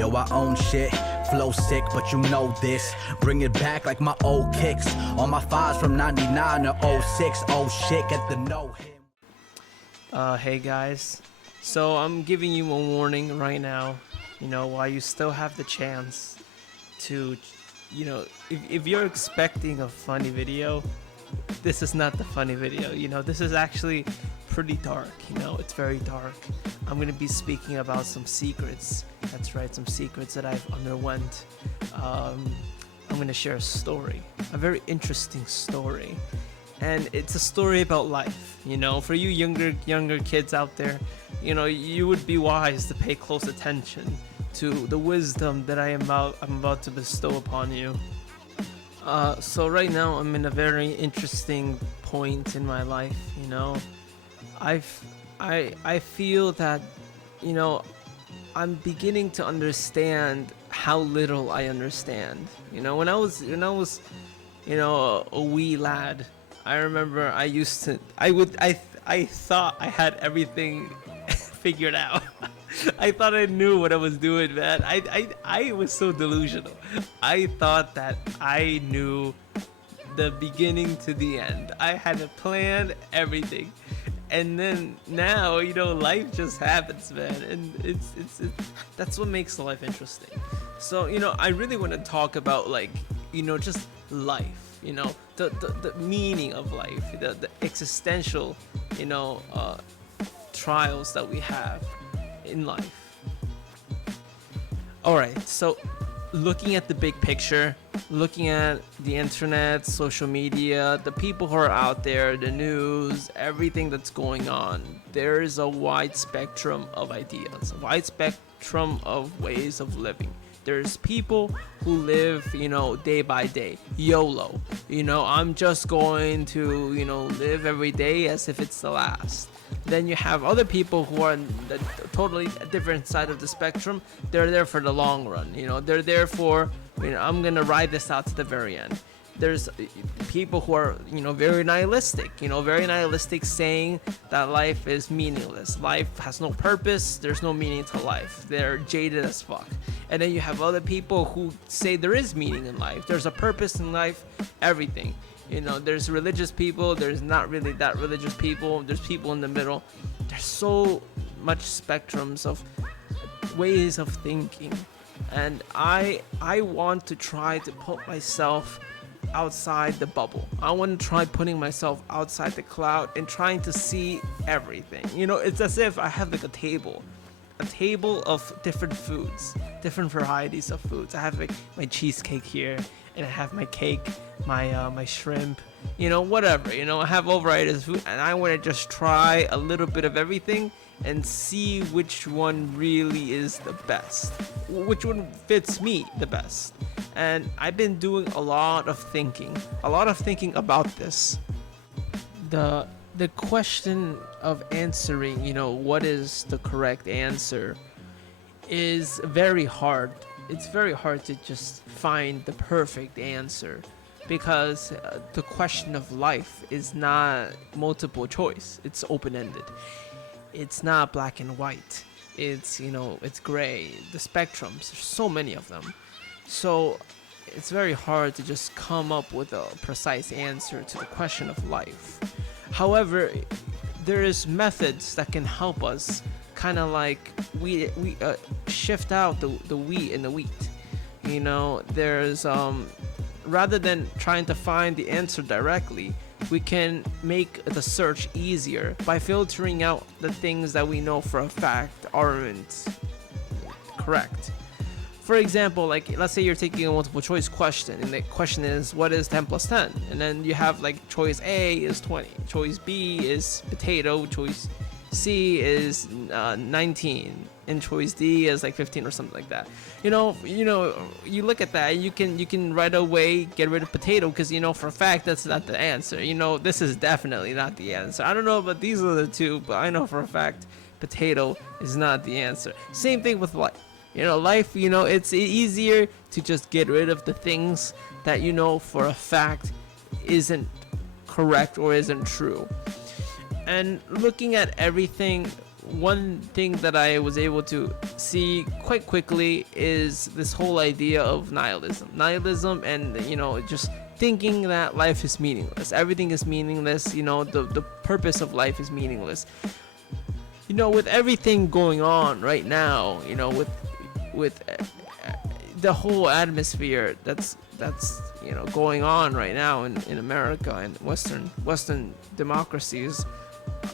Yo, I own shit, flow sick, but you know this. Bring it back like my old kicks. On my fives from 99 to 06. Oh shit, get the no him. Hey guys, so I'm giving you a warning right now, while you still have the chance to, if you're expecting a funny video, this is not the funny video. This is actually pretty dark. It's very dark. I'm gonna be speaking about some secrets. That's right, some secrets that I've underwent. I'm gonna share a story, a very interesting story, and it's a story about life. For you younger kids out there, you would be wise to pay close attention to the wisdom that I'm about to bestow upon you. So right now I'm in a very interesting point in my life. I feel that I'm beginning to understand how little I understand. When I was a wee lad, I remember I thought I had everything figured out. I thought I knew what I was doing, man. I was so delusional. I thought that I knew the beginning to the end. I had a plan, everything. And then now, life just happens, man. And it's that's what makes life interesting. So, I really want to talk about just life, the meaning of life, the existential, trials that we have in life. All right, so looking at the big picture, looking at the internet, social media, the people who are out there, the news, everything that's going on, there is a wide spectrum of ideas, a wide spectrum of ways of living. There's people who live, day by day, YOLO. I'm just going to, live every day as if it's the last. Then you have other people who are on the totally different side of the spectrum. They're there for the long run. They're there for, I'm gonna ride this out to the very end. There's people who are, very nihilistic, saying that life is meaningless. Life has no purpose. There's no meaning to life. They're jaded as fuck. And then you have other people who say there is meaning in life. There's a purpose in life, everything. There's religious people, there's not really that religious people, there's people in the middle. There's so much spectrums of ways of thinking. And I want to try to put myself outside the bubble. I want to try putting myself outside the cloud and trying to see everything. It's as if I have like a table of different foods, different varieties of foods. I have my cheesecake here, and I have my cake, my shrimp, whatever. I have all varieties of food, and I want to just try a little bit of everything and see which one really is the best, which one fits me the best. And I've been doing a lot of thinking about this. The question of answering, what is the correct answer, is very hard. It's very hard to just find the perfect answer, because the question of life is not multiple choice. It's open-ended. It's not black and white. It's it's gray. The spectrums, there's so many of them. So it's very hard to just come up with a precise answer to the question of life. However, there is methods that can help us kind of like we shift out the wheat and the wheat. There's rather than trying to find the answer directly, we can make the search easier by filtering out the things that we know for a fact aren't correct. For example, let's say you're taking a multiple choice question, and the question is, what is 10 plus 10? And then you have choice A is 20, choice B is potato, choice C is 19, and choice D is 15 or something like that. You look at that, you can right away get rid of potato, because for a fact that's not the answer. This is definitely not the answer. I don't know about these other two, but I know for a fact potato is not the answer. Same thing with life. Life, it's easier to just get rid of the things that for a fact isn't correct or isn't true. And looking at everything one thing that I was able to see quite quickly is this whole idea of nihilism, and just thinking that life is meaningless, everything is meaningless, the purpose of life is meaningless. With everything going on right now, with the whole atmosphere that's going on right now in America and Western democracies,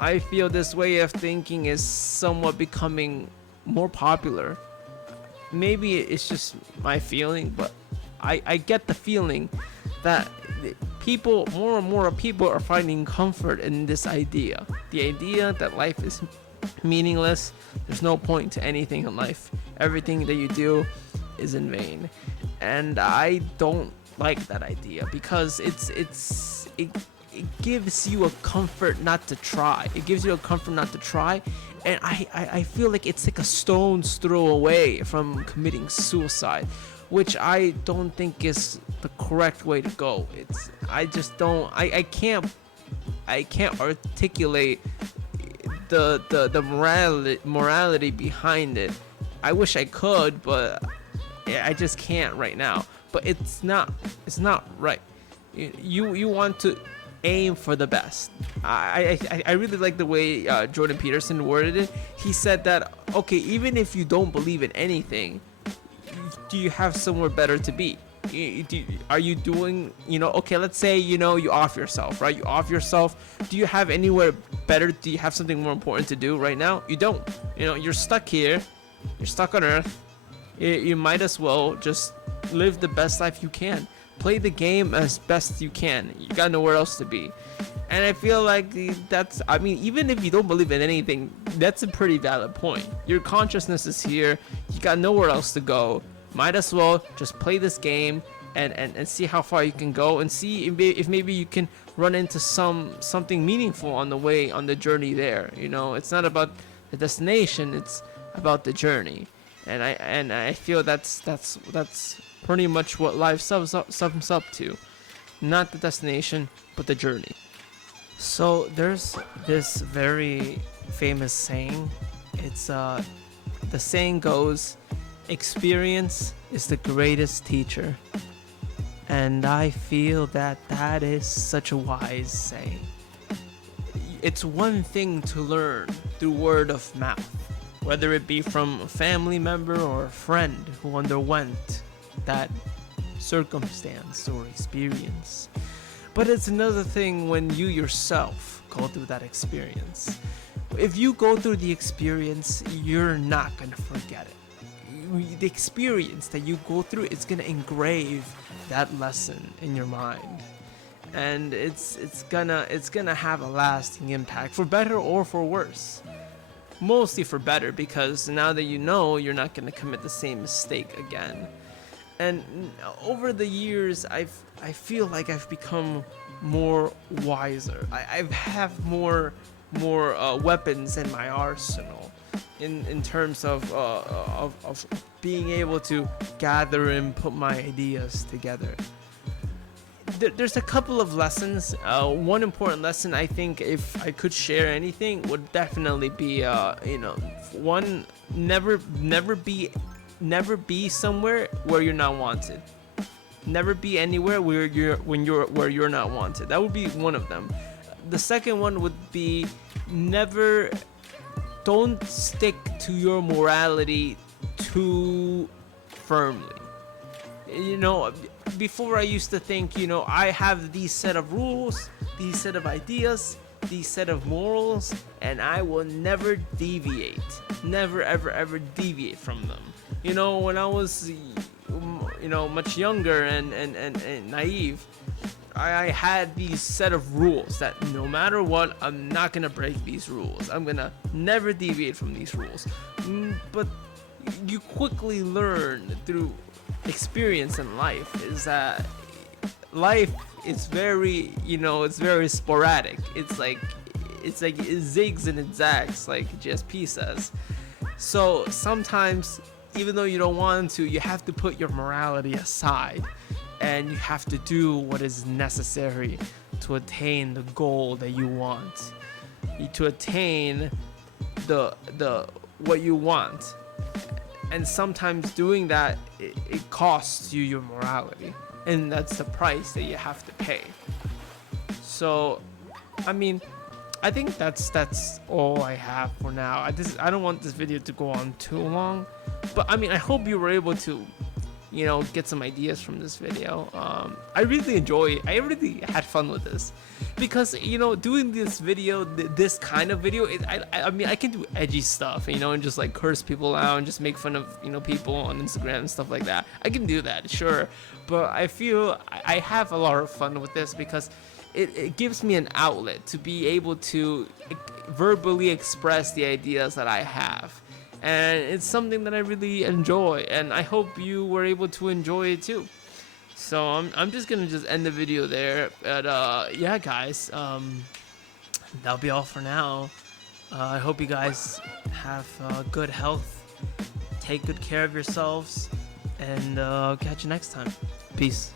I feel this way of thinking is somewhat becoming more popular. Maybe it's just my feeling, but I get the feeling that more and more people are finding comfort in this idea. The idea that life is meaningless, there's no point to anything in life. Everything that you do is in vain. And I don't like that idea, because it gives you a comfort not to try. It gives you a comfort not to try, and I feel like it's like a stone's throw away from committing suicide, which I don't think is the correct way to go. I can't articulate the morality behind it. I wish I could, but I just can't right now. But it's not right. You want to aim for the best. I really like the way Jordan Peterson worded it. He said that, okay, even if you don't believe in anything, do you have somewhere better to be? Are you doing, okay, let's say, you off yourself, right? You off yourself. Do you have anywhere better? Do you have something more important to do right now? You don't. You're stuck here. You're stuck on Earth. You might as well just live the best life you can. Play the game as best you can. You got nowhere else to be. And I feel like even if you don't believe in anything, that's a pretty valid point. Your consciousness is here. You got nowhere else to go. Might as well just play this game and see how far you can go, and see if maybe you can run into something meaningful on the journey there. It's not about the destination, it's about the journey. And I feel that's pretty much what life sums up to. Not the destination, but the journey. So there's this very famous saying. It's the saying goes, experience is the greatest teacher. And I feel that is such a wise saying. It's one thing to learn through word of mouth, whether it be from a family member or a friend who underwent that circumstance or experience. But it's another thing when you yourself go through that experience. If you go through the experience, you're not gonna forget it. The experience that you go through, it's gonna engrave that lesson in your mind, and it's gonna have a lasting impact, for better or for worse. Mostly for better, because now that you're not gonna commit the same mistake again. And over the years, I feel like I've become more wiser. I have more weapons in my arsenal, in terms of being able to gather and put my ideas together. There's a couple of lessons. One important lesson, I think, if I could share anything, would definitely be one, never be somewhere where you're not wanted. Never be anywhere where you're not wanted. That would be one of them. The second one would be don't stick to your morality too firmly. Before I used to think, I have these set of rules, these set of ideas, these set of morals, and I will never deviate. Never, ever deviate from them. When I was, much younger and naive, I had these set of rules that no matter what, I'm not gonna break these rules. I'm gonna never deviate from these rules. But you quickly learn through experience in life is that life is very, it's very sporadic. It's like it zigs and it zags, like GSP says. So sometimes, even though you don't want to, you have to put your morality aside, and you have to do what is necessary to attain the goal that you want, to attain the what you want, and sometimes doing that it costs you your morality, and that's the price that you have to pay. So I mean, I think that's all I have for now. I don't want this video to go on too long, but I mean, I hope you were able to, you know, get some ideas from this video. I really had fun with this, because, you know, doing this video, this kind of video, I mean, I can do edgy stuff, you know, and just like curse people out and just make fun of, you know, people on Instagram and stuff like that. I can do that, sure, but I feel I have a lot of fun with this because it gives me an outlet to be able to verbally express the ideas that I have. And it's something that I really enjoy, and I hope you were able to enjoy it too. So I'm just gonna end the video there. But yeah, guys, that'll be all for now. I hope you guys have good health, take good care of yourselves, and catch you next time. Peace.